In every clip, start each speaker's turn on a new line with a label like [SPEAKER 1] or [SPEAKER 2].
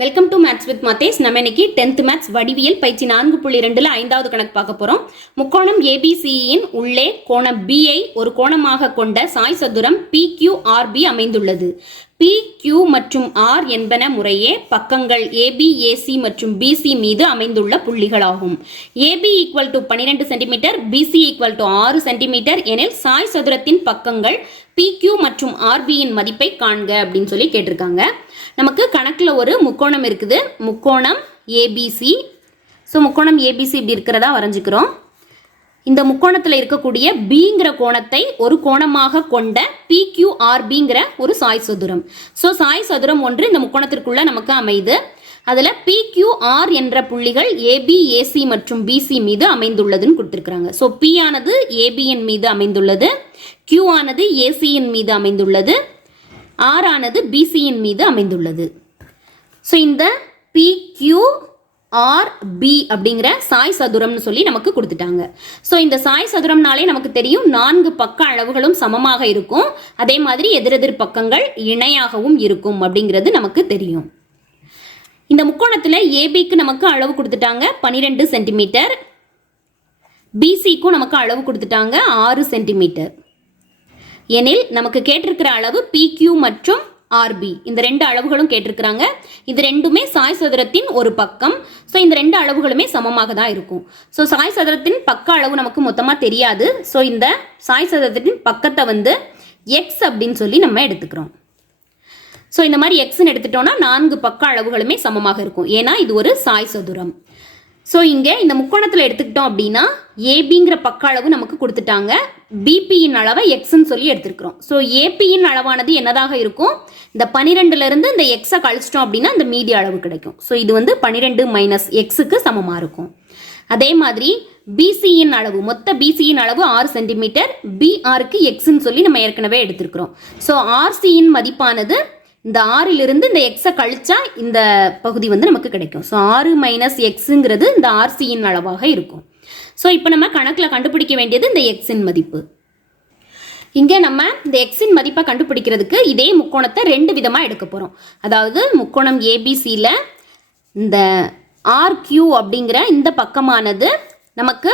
[SPEAKER 1] Welcome to maths with Mathews நம்ம இன்னைக்கு tenth maths வடிவியல் பயிற்சி நான்கு புள்ளி ரெண்டுல ஐந்தாவது கணக்கு பார்க்க போறோம். முக்கோணம் ஏபிசியின் உள்ளே கோணம் B ஐ ஒரு கோணமாக கொண்ட சாய் சதுரம் PQRB அமைந்துள்ளது. PQ மற்றும் ஆர் என்பன முறையே பக்கங்கள் ஏபி ஏசி மற்றும் பிசி மீது அமைந்துள்ள புள்ளிகளாகும். ஏபி ஈக்குவல் டு பன்னிரெண்டு சென்டிமீட்டர் பிசி ஈக்குவல் டு ஆறு சென்டிமீட்டர் எனில் சாய் சதுரத்தின் பக்கங்கள் PQ மற்றும் ஆர்பியின் மதிப்பை காண்க அப்படின்னு சொல்லி கேட்டிருக்காங்க. நமக்கு கணக்கில் ஒரு முக்கோணம் இருக்குது. முக்கோணம் ஏபிசி ஸோ முக்கோணம் ஏபிசி இப்படி இருக்கிறதா வரைஞ்சிக்கிறோம். இந்த முக்கோணத்தில் இருக்கக்கூடிய பிங்கிற கோணத்தை ஒரு கோணமாக கொண்ட பிக்யூஆர்பிங்கிற ஒரு சாய் சதுரம். ஸோ சாய் சதுரம் ஒன்று இந்த முக்கோணத்திற்குள்ள நமக்கு அமையுது. அதில் பிக்யூஆர் என்ற புள்ளிகள் ஏபி ஏசி மற்றும் பிசி மீது அமைந்துள்ளதுன்னு கொடுத்துருக்குறாங்க. ஸோ பி ஆனது ஏபியின் மீது அமைந்துள்ளது. கியூ ஆனது ஏசியின் மீது அமைந்துள்ளது. ஆர் ஆனது பிசியின் மீது அமைந்துள்ளது. ஸோ இந்த பிக்யூ ஆர் பி அப்படிங்கிற சாய் சதுரம்னு சொல்லி நமக்கு கொடுத்துட்டாங்க. ஸோ இந்த சாய் சதுரம்னாலே நமக்கு தெரியும் நான்கு பக்க அளவுகளும் சமமாக இருக்கும். அதே மாதிரி எதிரெதிர் பக்கங்கள் இணையாகவும் இருக்கும் அப்படிங்கிறது நமக்கு தெரியும். இந்த முக்கோணத்தில் ஏபிக்கு நமக்கு அளவு கொடுத்துட்டாங்க பன்னிரெண்டு சென்டிமீட்டர் பிசிக்கும் நமக்கு அளவு கொடுத்துட்டாங்க ஆறு சென்டிமீட்டர் எனில் நமக்கு கேட்டிருக்கிற அளவு PQ மற்றும் ஆர்பி இந்த ரெண்டு அளவுகளும் கேட்டிருக்கிறாங்க. இது ரெண்டுமே சாய் சதுரத்தின் ஒரு பக்கம். ஸோ இந்த ரெண்டு அளவுகளுமே சமமாக தான் இருக்கும். ஸோ சாய் சதுரத்தின் பக்க அளவு நமக்கு மொத்தமாக தெரியாது. ஸோ இந்த சாய் சதுரத்தின் பக்கத்தை வந்து எக்ஸ் அப்படின்னு சொல்லி நம்ம எடுத்துக்கிறோம். ஸோ இந்த மாதிரி எக்ஸ்ன்னு எடுத்துட்டோம்னா நான்கு பக்க அளவுகளுமே சமமாக இருக்கும். ஏன்னா இது ஒரு சாய் சதுரம். ஸோ இங்கே இந்த முக்கோணத்தில் எடுத்துக்கிட்டோம் அப்படின்னா ஏபிங்கிற பக்க அளவு நமக்கு கொடுத்துட்டாங்க. பிபியின் அளவை எக்ஸ்ன்னு சொல்லி எடுத்துருக்குறோம். ஸோ ஏபியின் அளவானது என்னதாக இருக்கும்? இந்த பன்னிரெண்டுலேருந்து இந்த எக்ஸை கழிச்சிட்டோம் அப்படின்னா இந்த மீதி அளவு கிடைக்கும். ஸோ இது வந்து பன்னிரெண்டு மைனஸ் எக்ஸுக்கு சமமாக இருக்கும். அதே மாதிரி பிசியின் அளவு மொத்த பிசியின் அளவு ஆறு சென்டிமீட்டர் பிஆருக்கு எக்ஸ்ன்னு சொல்லி நம்ம ஏற்கனவே எடுத்திருக்கிறோம். ஸோ ஆர்சியின் மதிப்பானது இந்த ஆறிலிருந்து இந்த எக்ஸை கழிச்சா இந்த பகுதி வந்து நமக்கு கிடைக்கும். ஸோ ஆறு மைனஸ் எக்ஸுங்கிறது இந்த ஆர்சியின் அளவாக இருக்கும். ஸோ இப்போ நம்ம கணக்கில் கண்டுபிடிக்க வேண்டியது இந்த எக்ஸின் மதிப்பு. இங்கே நம்ம இந்த எக்ஸின் மதிப்பை கண்டுபிடிக்கிறதுக்கு இதே முக்கோணத்தை ரெண்டு விதமாக எடுக்க போகிறோம் அதாவது முக்கோணம் ஏபிசியில் இந்த ஆர்கியூ அப்படிங்கிற இந்த பக்கமானது நமக்கு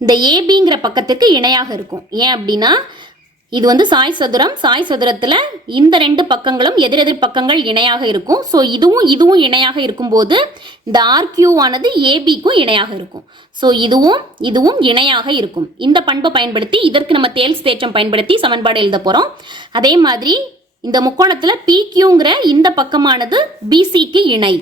[SPEAKER 1] இந்த ஏபிங்கிற பக்கத்துக்கு இணையாக இருக்கும். ஏன் அப்படின்னா இது வந்து சாய் சதுரம். சாய் சதுரத்தில் இந்த ரெண்டு பக்கங்களும் எதிரெதிர் பக்கங்கள் இணையாக இருக்கும். ஸோ இதுவும் இதுவும் இணையாக இருக்கும்போது இந்த ஆர்கியூ ஆனது ஏபிக்கும் இணையாக இருக்கும். ஸோ இதுவும் இதுவும் இணையாக இருக்கும். இந்த பண்பை பயன்படுத்தி இதற்கு நம்ம தேல்ஸ் தேற்றம் பயன்படுத்தி சமன்பாடு எழுத போகிறோம் அதே மாதிரி இந்த முக்கோணத்தில் பிக்யூங்கிற இந்த பக்கமானது பிசிக்கு இணை.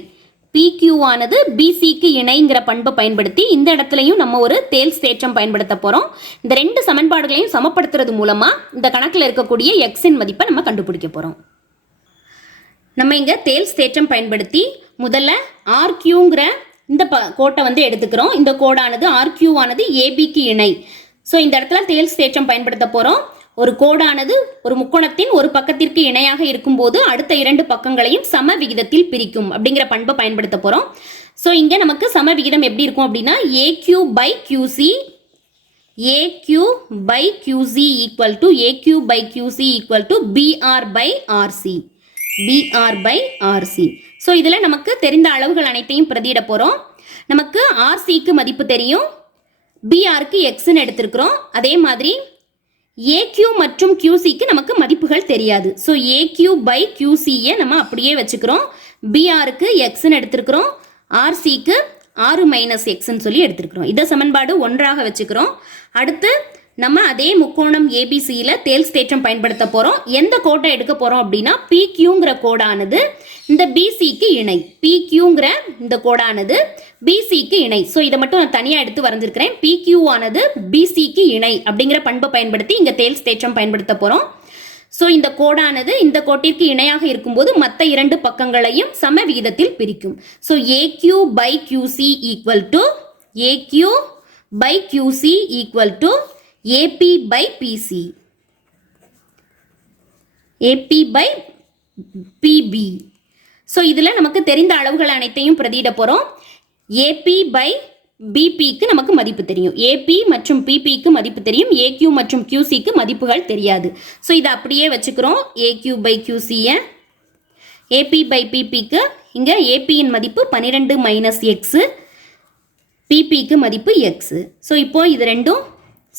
[SPEAKER 1] பிக்யூ ஆனது பிசிக்கு இணைங்கிற பண்பை பயன்படுத்தி இந்த இடத்துலையும் நம்ம ஒரு தேல்ஸ் தேற்றம் பயன்படுத்த போகிறோம் இந்த ரெண்டு சமன்பாடுகளையும் சமப்படுத்துறது மூலமாக இந்த கணக்கில் இருக்கக்கூடிய எக்ஸின் மதிப்பை நம்ம கண்டுபிடிக்க போகிறோம் நம்ம இங்கே தேல்ஸ் தேற்றம் பயன்படுத்தி முதல்ல ஆர்கியூங்கிற இந்த ப கோட்டை வந்து எடுத்துக்கிறோம். இந்த கோடானது ஆர்கியூ ஆனது ஏபிக்கு இணை. ஸோ இந்த இடத்துல தேல்ஸ் தேற்றம் பயன்படுத்த போகிறோம் ஒரு கோடானது ஒரு முக்கோணத்தின் ஒரு பக்கத்திற்கு இணையாக இருக்கும்போது அடுத்த இரண்டு பக்கங்களையும் சம விகிதத்தில் பிரிக்கும் அப்படிங்கிற பண்பை பயன்படுத்த போகிறோம் ஸோ இங்கே நமக்கு சம விகிதம் எப்படி இருக்கும் அப்படின்னா AQ by QC AQ by QC equal to AQ by QC equal to BR by RC BR by RC so இதில் நமக்கு தெரிந்த அளவுகள் அனைத்தையும் பிரதியிட போகிறோம் நமக்கு ஆர்சிக்கு மதிப்பு தெரியும். பிஆருக்கு எக்ஸ்ன்னு எடுத்திருக்கிறோம். அதே மாதிரி ஏக்யூ மற்றும் கியூசிக்கு நமக்கு மதிப்புகள் தெரியாது. ஸோ ஏக்யூ பை கியூசியை நம்ம அப்படியே வச்சுக்கிறோம். பிஆருக்கு எக்ஸ்ன்னு எடுத்துருக்குறோம். ஆர்சிக்கு ஆறு மைனஸ் எக்ஸ்ன்னு சொல்லி எடுத்திருக்கிறோம். இதை சமன்பாடு ஒன்றாக வச்சுக்கிறோம். அடுத்து நம்ம அதே முக்கோணம் ஏபிசியில் தேல்ஸ் தேற்றம் பயன்படுத்த போகிறோம் எந்த கோட்டை எடுக்க போகிறோம் அப்படின்னா பிக்யூங்கிற கோடானது இந்த பிசிக்கு இணை. பிக்யூங்கிற இந்த கோடானது பிசிக்கு இணை. ஸோ இதை மட்டும் நான் தனியாக எடுத்து வரைஞ்சிருக்கிறேன். பிக்யூ ஆனது பிசிக்கு இணை அப்படிங்கிற பண்பை பயன்படுத்தி இங்கே தேல்ஸ் தேற்றம் பயன்படுத்த போகிறோம் ஸோ இந்த கோடானது இந்த கோட்டிற்கு இணையாக இருக்கும்போது மற்ற இரண்டு பக்கங்களையும் சம விகிதத்தில் பிரிக்கும். So AQ by QC equal to AQ by QC equal to AB by BC AB by BP so இதில் நமக்கு தெரிந்த அளவுகள் அனைத்தையும் பிரதியிட போகிறோம் ஏபி பை பிபிக்கு நமக்கு மதிப்பு தெரியும். ஏபி மற்றும் பிபிக்கு மதிப்பு தெரியும். ஏக்யூ மற்றும் கியூசிக்கு மதிப்புகள் தெரியாது. ஸோ இதை அப்படியே வச்சுக்கிறோம். ஏக்யூ பை கியூசியை ஏபி பை பிபிக்கு இங்கே ஏபியின் மதிப்பு பன்னிரெண்டு மைனஸ் எக்ஸு பிபிக்கு மதிப்பு எக்ஸு ஸோ இப்போது இது ரெண்டும்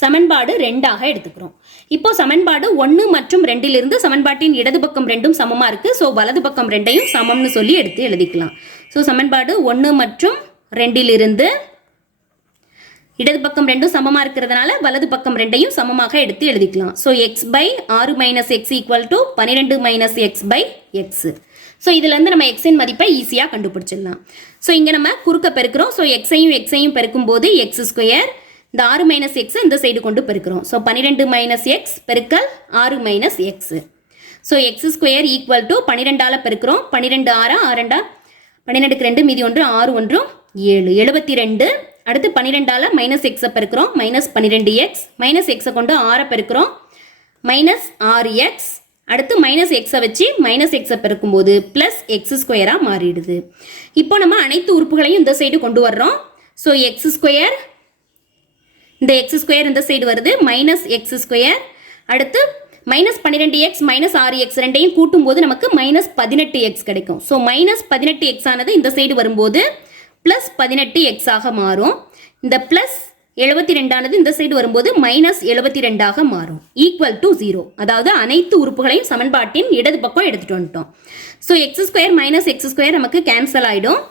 [SPEAKER 1] சமன்பாடு ரெண்டாக எடுத்துக்கிறோம். இப்போ சமன்பாடு ஒன்று மற்றும் ரெண்டிலிருந்து சமன்பாட்டின் இடது பக்கம் ரெண்டும் சமமாக இருக்குது ஸோ வலது பக்கம் ரெண்டையும் சமம்னு சொல்லி எடுத்து எழுதிக்கலாம். ஸோ சமன்பாடு ஒன்று மற்றும் ரெண்டிலிருந்து இடது பக்கம் ரெண்டும் சமமாக இருக்கிறதுனால வலது பக்கம் ரெண்டையும் சமமாக எடுத்து எழுதிக்கலாம். ஸோ எக்ஸ் பை ஆறு மைனஸ் எக்ஸ் ஈக்குவல் டு பன்னிரெண்டு minus X by X so இதுலேருந்து நம்ம எக்ஸின் மதிப்பை ஈஸியாக கண்டுபிடிச்சிடலாம். ஸோ இங்கே நம்ம குறுக்க பெருக்கிறோம். ஸோ எக்ஸையும் எக்ஸையும் பெருக்கும் போது எக்ஸ் ஸ்கொயர் இந்த ஆறு மைனஸ் எக்ஸை இந்த சைடு கொண்டு பெருக்கிறோம். ஸோ பன்னிரெண்டு மைனஸ் எக்ஸ் பெருக்கல் ஆறு minus X so X square equal to பன்னிரெண்டால் பெருக்கிறோம். பன்னிரெண்டு ஆறா ஆறண்டா? பன்னிரெண்டுக்கு ரெண்டு மீதி ஒன்று ஆறு ஒன்றும் ஏழு. எழுபத்தி ரெண்டு அடுத்து பன்னிரெண்டால் மைனஸ் எக்ஸை பெருக்கிறோம். மைனஸ் பன்னிரெண்டு எக்ஸ் மைனஸ் எக்ஸை கொண்டு ஆறை பெருக்கிறோம். மைனஸ் ஆறு எக்ஸ் அடுத்து மைனஸ் எக்ஸை வச்சு மைனஸ் எக்ஸை பெருக்கும்போது ப்ளஸ் எக்ஸ் ஸ்கொயராக மாறிடுது. இப்போ நம்ம அனைத்து உறுப்புகளையும் இந்த சைடு கொண்டு வர்றோம். ஸோ எக்ஸ் ஸ்கொயர் இந்த எக்ஸ் ஸ்கொயர் இந்த சைடு வருது மைனஸ் எக்ஸ் ஸ்கொயர் அடுத்து மைனஸ் பன்னிரெண்டு எக்ஸ் மைனஸ் ஆறு எக்ஸ் ரெண்டையும் கூட்டும்போது நமக்கு மைனஸ் பதினெட்டு எக்ஸ் கிடைக்கும். ஸோ மைனஸ் பதினெட்டு எக்ஸ் ஆனது இந்த சைடு வரும்போது ப்ளஸ் பதினெட்டு எக்ஸ் ஆக மாறும். இந்த ப்ளஸ் எழுபத்தி ரெண்டானது இந்த சைடு வரும்போது மைனஸ் எழுபத்தி ரெண்டாக மாறும். ஈக்குவல் டு ஜீரோ அதாவது அனைத்து உறுப்புகளையும் சமன்பாட்டின் இடது பக்கம் எடுத்துட்டு வந்துட்டோம். So x square minus x square நமக்கு கேன்சல் ஆகிடும்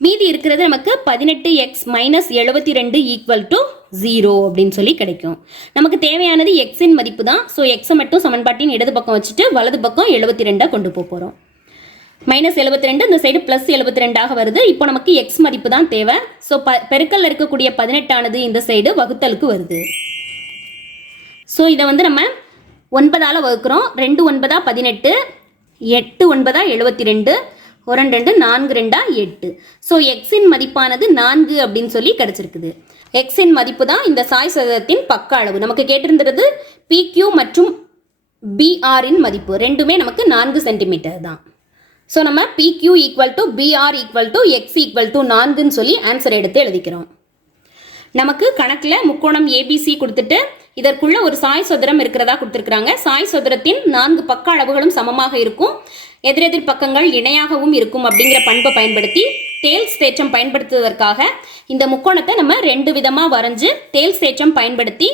[SPEAKER 1] மீதி இருக்கிறது நமக்கு பதினெட்டு எக்ஸ் மைனஸ் எழுபத்தி ரெண்டு ஈக்குவல் டு ஜீரோ அப்படின்னு சொல்லி கிடைக்கும். நமக்கு தேவையானது எக்ஸின் மதிப்பு தான். ஸோ எக்ஸை மட்டும் சமன்பாட்டின் இடது பக்கம் வச்சுட்டு வலது பக்கம் எழுபத்தி ரெண்டாக கொண்டு போக போகிறோம் மைனஸ் எழுபத்தி ரெண்டு இந்த சைடு ப்ளஸ் எழுபத்தி ரெண்டாக வருது. இப்போ நமக்கு எக்ஸ் மதிப்பு தான் தேவை. ஸோ ப பெருக்கல்ல இருக்கக்கூடிய பதினெட்டானது இந்த சைடு வகுத்தலுக்கு வருது. ஸோ இதை வந்து நம்ம ஒன்பதால் வகுக்கிறோம். ரெண்டு ஒன்பதா பதினெட்டு எட்டு ஒன்பதா எழுபத்தி ரெண்டு ஒரு ரெண்டு ரெண்டு நான்கு ரெண்டா எட்டு. ஸோ எக்ஸின் மதிப்பானது நான்கு அப்படின்னு சொல்லி கிடச்சிருக்குது. எக்ஸின் மதிப்பு தான் இந்த சாய் சதத்தின் பக்க அளவு. நமக்கு கேட்டிருந்தது பிக்யூ மற்றும் பிஆரின் மதிப்பு. ரெண்டுமே நமக்கு நான்கு சென்டிமீட்டர் தான். ஸோ நம்ம PQ equal to PR equal to x equal to நான்குன்னு சொல்லி ஆன்சர் எடுத்து எழுதிக்கிறோம். நமக்கு கணக்கில் முக்கோணம் ஏபிசி கொடுத்துட்டு இதற்குள்ள ஒரு சாய் சதுரம் இருக்கிறதா கொடுத்துருக்குறாங்க. சாய் சதுரத்தின் நான்கு பக்க அளவுகளும் சமமாக இருக்கும். எதிரெதிர் பக்கங்கள் இணையாகவும் இருக்கும் அப்படிங்கிற பண்பை பயன்படுத்தி தேல்ஸ் தேற்றம் பயன்படுத்துவதற்காக இந்த முக்கோணத்தை நம்ம ரெண்டு விதமாக வரைஞ்சு தேல்ஸ் தேற்றம் பயன்படுத்தி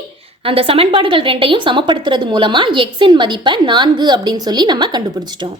[SPEAKER 1] அந்த சமன்பாடுகள் ரெண்டையும் சமப்படுத்துறது மூலமாக எக்ஸின் மதிப்பை நான்கு அப்படின்னு சொல்லி நம்ம கண்டுபிடிச்சிட்டோம்.